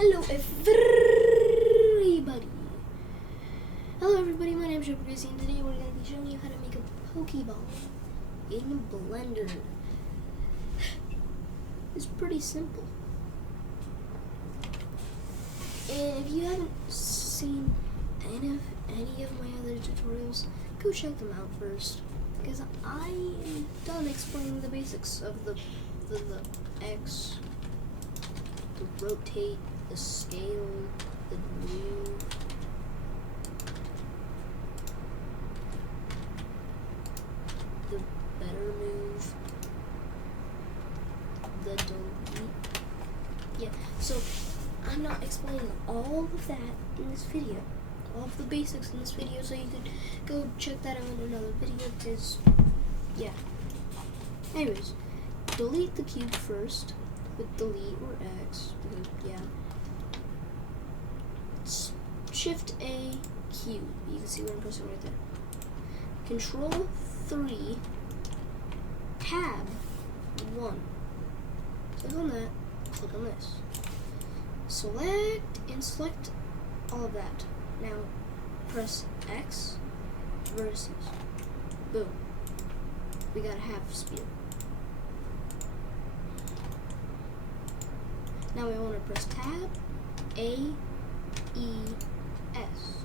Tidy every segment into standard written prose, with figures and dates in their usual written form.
Hello everybody! Hello everybody, my name is JPcrazy and today we're going to be showing you how to make a Pokeball in Blender. It's pretty simple. And if you haven't seen any of my other tutorials, go check them out first. Because I am done explaining the basics of the X, the rotate, the scale, the move, the better move, the delete. Yeah, so I'm not explaining all of that in this video, all of the basics in this video, so you could go check that out in another video, because, yeah. Anyways, delete the cube first with delete or X, yeah. Shift A, cube. You can see what I'm pressing right there. Control 3, tab 1. Click on that, click on this. Select all of that. Now press X versus. Boom. We got a half speed. Now we want to press tab A, E, S.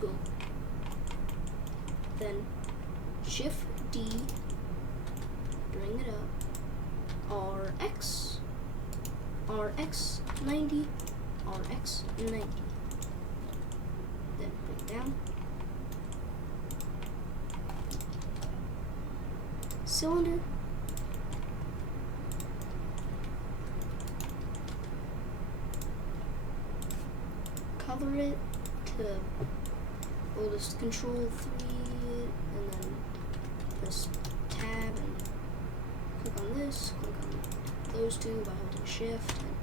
Boom. Then Shift D, bring it up. RX 90, RX 90. Then bring it down. Cylinder. Color it to, we'll just Control 3 and then press tab and click on this, click on those two by holding Shift and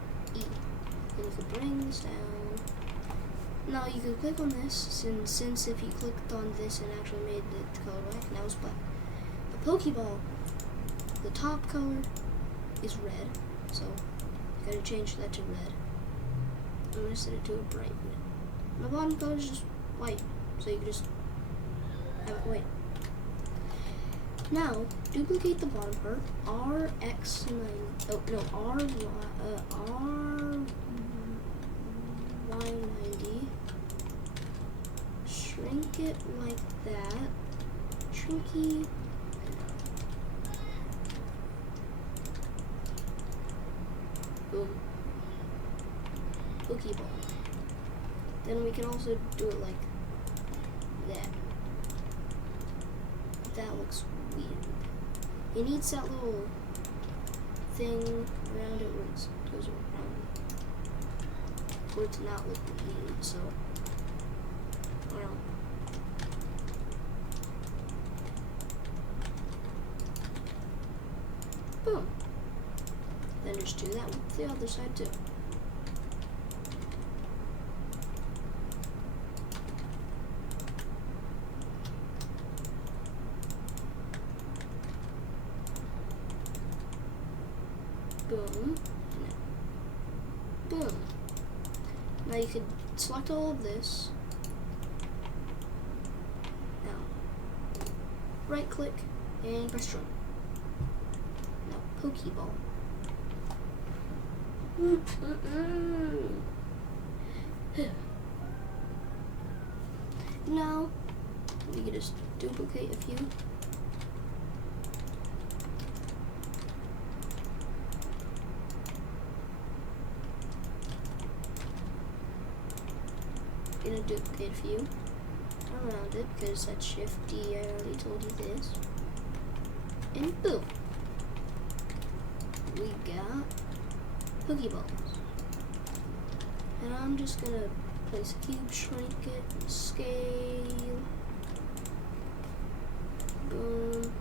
E. Then you can bring this down. Now you can click on this, since if you clicked on this and actually made the color black, now it's black. A Pokeball, the top color is red, so you gotta change that to red. I'm going to set it to a bright red. The bottom color is just white, so you can just have it white. Now, duplicate the bottom part, RY90, shrink it like that, shrinky, boom. Pokeball. Then we can also do it like that. That looks weird. It needs that little thing around it where it goes around, for it to not look weird. So, boom. Then just do that with the other side too. Boom. Boom. Now you can select all of this. Now, right click and press run. Now, Pokeball. Now, we can just duplicate a few. Gonna duplicate a few around it because that's Shift D. I already told you this. And boom, we got Pokeballs. And I'm just gonna place a cube, shrink it, scale. Boom.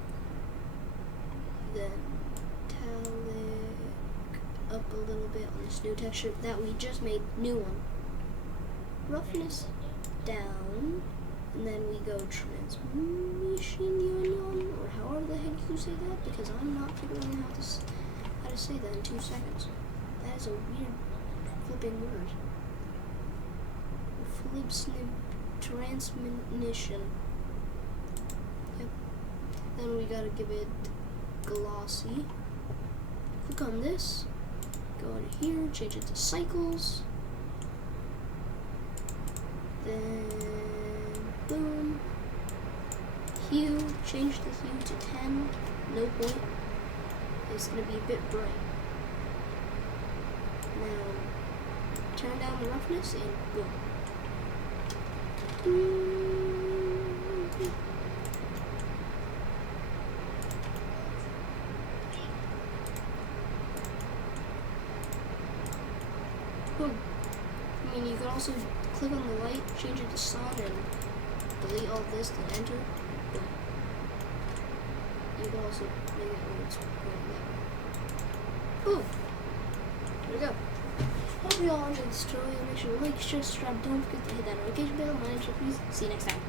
Then metallic up a little bit on this new texture that we just made. New one. Roughness down, and then we go transmission union, or however the heck you say that, because I'm not figuring out how to say that in 2 seconds. That is a weird flipping word. Flip snip transmission. Yep. Then we gotta give it glossy. Click on this. Go in here, change it to cycles. Then boom. Hue, change the hue to 10. No point. It's gonna be a bit bright. Now turn down the roughness and boom. Boom. I mean, you can also click on the light, change it to sun, and delete all this, then enter. Boom. You can also make it where it's pointing that way. Boom. There we go. Hope you all enjoyed this tutorial. Make sure to like, share, subscribe. Don't forget to hit that notification bell. My name is JPcrazy. See you next time.